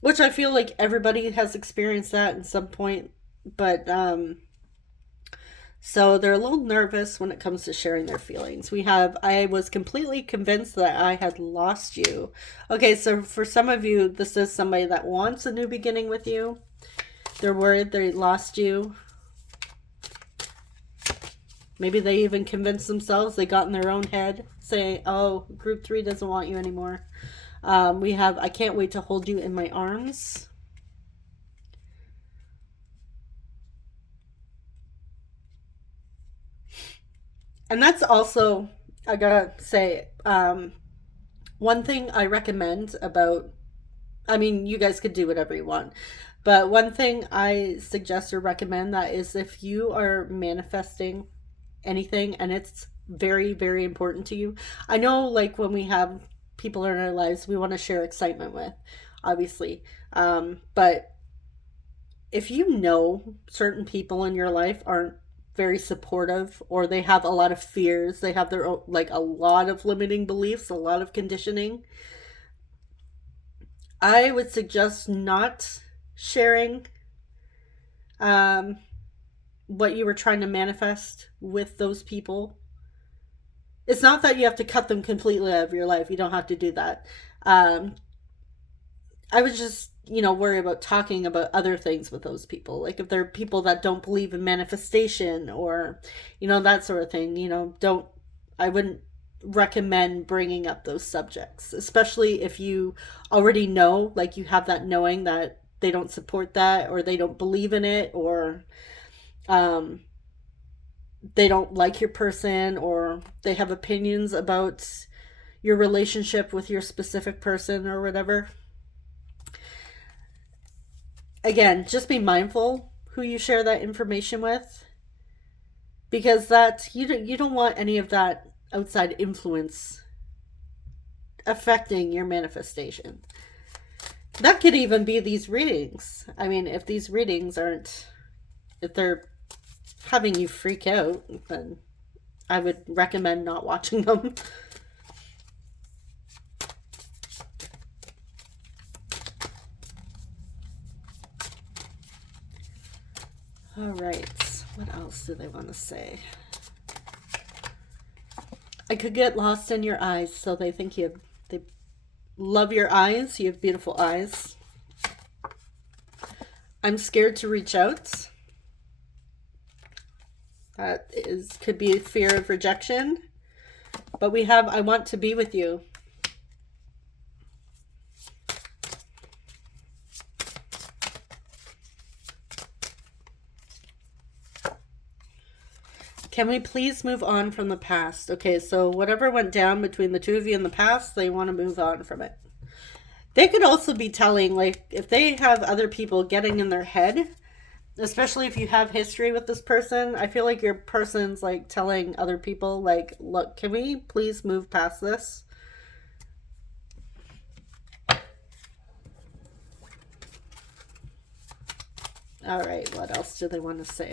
which I feel like everybody has experienced that at some point. But so they're a little nervous when it comes to sharing their feelings. We have, I was completely convinced that I had lost you. Okay, so for some of you, this is somebody that wants a new beginning with you. They're worried they lost you. Maybe they even convinced themselves, they got in their own head saying, oh, group 3 doesn't want you anymore. We have, I can't wait to hold you in my arms. And that's also, I gotta say, one thing I recommend about, I mean, you guys could do whatever you want. But one thing I suggest or recommend that is if you are manifesting anything and it's very, very important to you. I know like when we have people in our lives we want to share excitement with, obviously. But if you know certain people in your life aren't very supportive or they have a lot of fears, they have their own, like a lot of limiting beliefs, a lot of conditioning, I would suggest not sharing what you were trying to manifest with those people. It's not that you have to cut them completely out of your life. You don't have to do that. I would just, you know, worry about talking about other things with those people. Like if they're people that don't believe in manifestation or, you know, that sort of thing, you know, I wouldn't recommend bringing up those subjects, especially if you already know, like you have that knowing that they don't support that or they don't believe in it or they don't like your person or they have opinions about your relationship with your specific person or whatever. Again, just be mindful who you share that information with, because that you don't want any of that outside influence affecting your manifestation. That could even be these readings. I mean, if these readings aren't, if they're having you freak out, then I would recommend not watching them. All right. What else do they want to say? I could get lost in your eyes. So they think they love your eyes. You have beautiful eyes. I'm scared to reach out. That could be fear of rejection. But we have, I want to be with you. Can we please move on from the past? Okay, so whatever went down between the two of you in the past, they want to move on from it. They could also be telling, like, if they have other people getting in their head, especially if you have history with this person, I feel like your person's like telling other people, like, look, can we please move past this? All right, what else do they want to say?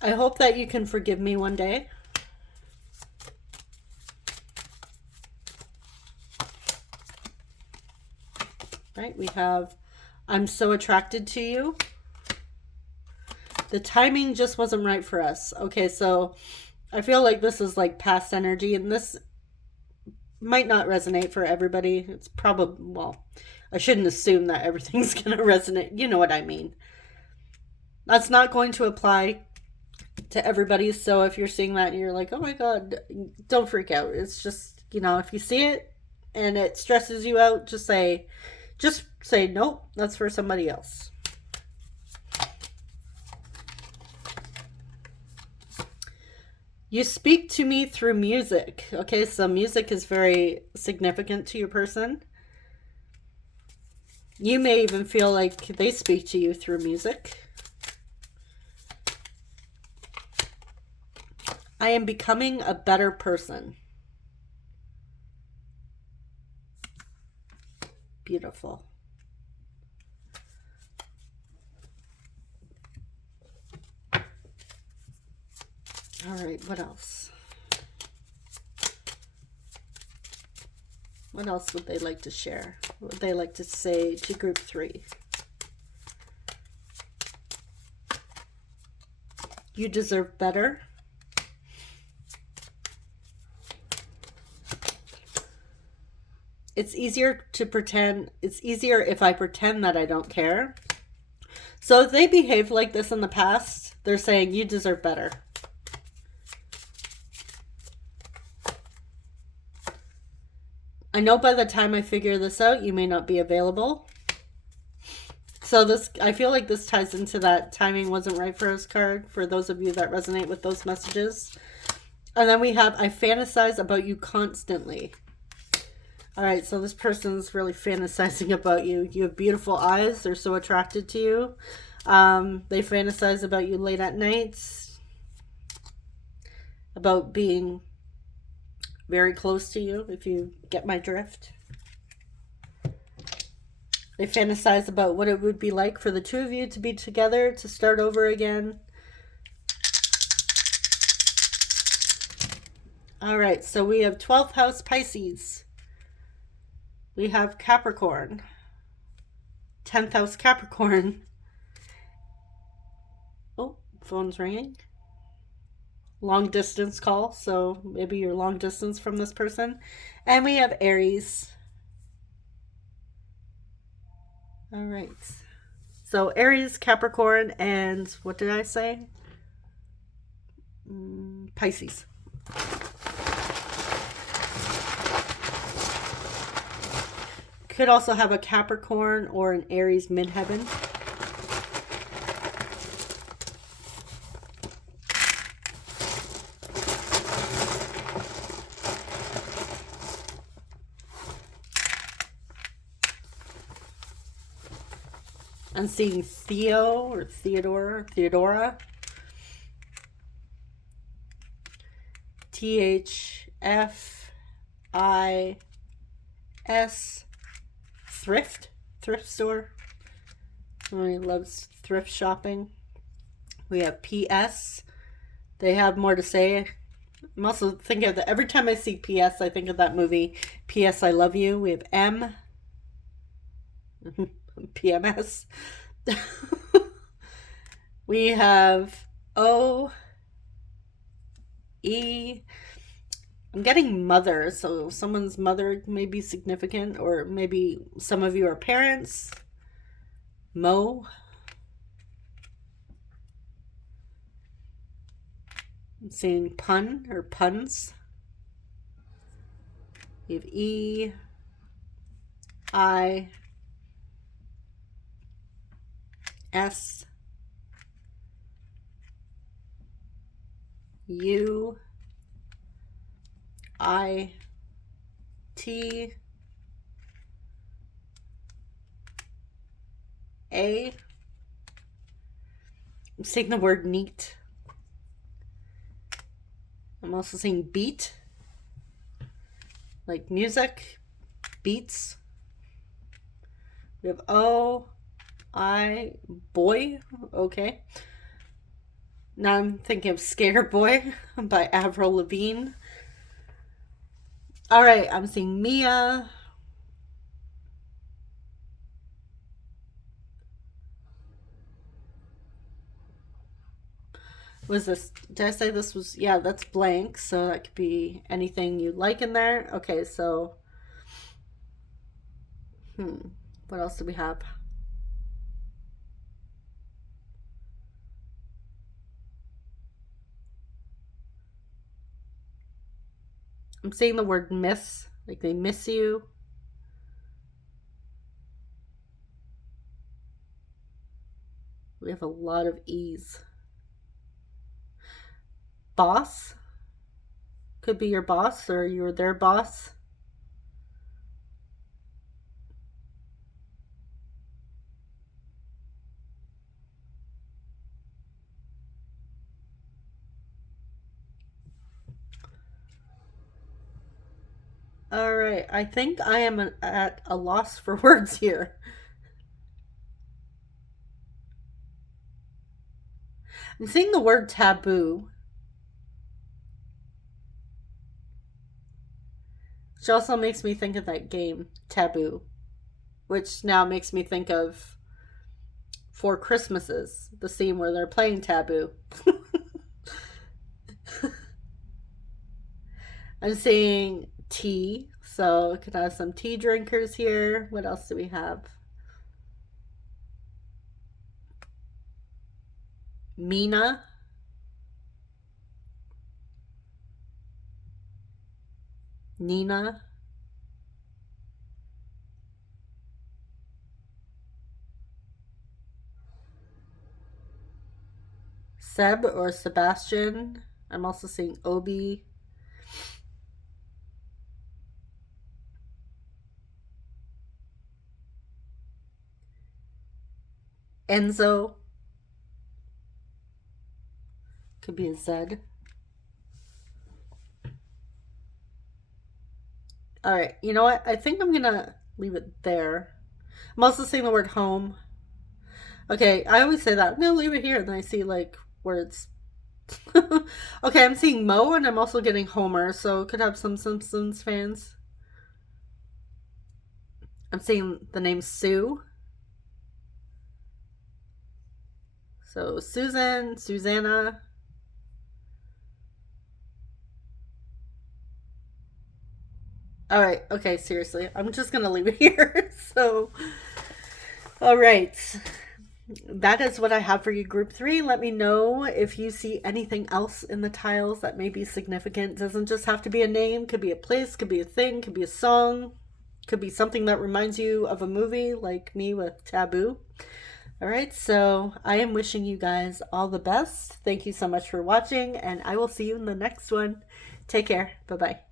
I hope that you can forgive me one day. Right, we have, I'm so attracted to you. The timing just wasn't right for us. Okay, so I feel like this is like past energy, and this might not resonate for everybody. It's probably, well, I shouldn't assume that everything's going to resonate. You know what I mean. That's not going to apply to everybody. So if you're seeing that and you're like, oh my God, don't freak out. It's just, you know, if you see it and it stresses you out, just say, nope, that's for somebody else. You speak to me through music. Okay, so music is very significant to your person. You may even feel like they speak to you through music. I am becoming a better person. Beautiful. All right, what else? What else would they like to share? What would they like to say to group 3? You deserve better. It's easier to pretend. It's easier if I pretend that I don't care. So if they behaved like this in the past, they're saying you deserve better. I know by the time I figure this out, you may not be available. So this, I feel like this ties into that timing wasn't right for us card, for those of you that resonate with those messages. And then we have, I fantasize about you constantly. All right, so this person's really fantasizing about you. You have beautiful eyes. They're so attracted to you. They fantasize about you late at night, about being very close to you, if you get my drift. They fantasize about what it would be like for the two of you to be together, to start over again. All right, so we have 12th house Pisces. We have Capricorn. 10th house Capricorn. Oh, phone's ringing. Long distance call, so maybe you're long distance from this person. And we have Aries. All right. So Aries, Capricorn, and what did I say? Pisces. Could also have a Capricorn or an Aries midheaven. I'm seeing Theo or Theodora. THFIS. Thrift store. Somebody loves thrift shopping. We have PS. They have more to say. I'm also thinking of that every time I see PS, I think of that movie, PS I Love You. We have M, PMS. We have O, E. I'm getting mother, so someone's mother may be significant, or maybe some of you are parents. Mo. I'm seeing pun or puns. You have E, I, S, U, I, T, A. I'm seeing the word neat. I'm also seeing beat, like music, beats. We have O, I, boy. Okay. Now I'm thinking of Skater Boy by Avril Lavigne. All right, I'm seeing Mia. Was this, did I say this was, yeah, that's blank, so that could be anything you like in there. Okay, so, what else do we have? I'm saying the word miss, like they miss you. We have a lot of E's. Boss could be your boss, or you're their boss. All right, I think I am at a loss for words here. I'm seeing the word taboo, which also makes me think of that game, Taboo, which now makes me think of Four Christmases, the scene where they're playing Taboo. I'm seeing tea, so we could have some tea drinkers here. What else do we have? Mina. Nina. Seb or Sebastian. I'm also seeing Obi. Enzo. Could be a Zed. All right, you know what? I think I'm gonna leave it there. I'm also seeing the word home. Okay, I always say that. I'm gonna leave it here, and then I see like words. Okay, I'm seeing Mo, and I'm also getting Homer, so could have some Simpsons fans. I'm seeing the name Sue. So Susan, Susanna. All right, okay, seriously. I'm just gonna leave it here. So, all right. That is what I have for you, group 3. Let me know if you see anything else in the tiles that may be significant. Doesn't just have to be a name, could be a place, could be a thing, could be a song, could be something that reminds you of a movie, like me with Taboo. All right, so I am wishing you guys all the best. Thank you so much for watching, and I will see you in the next one. Take care. Bye-bye.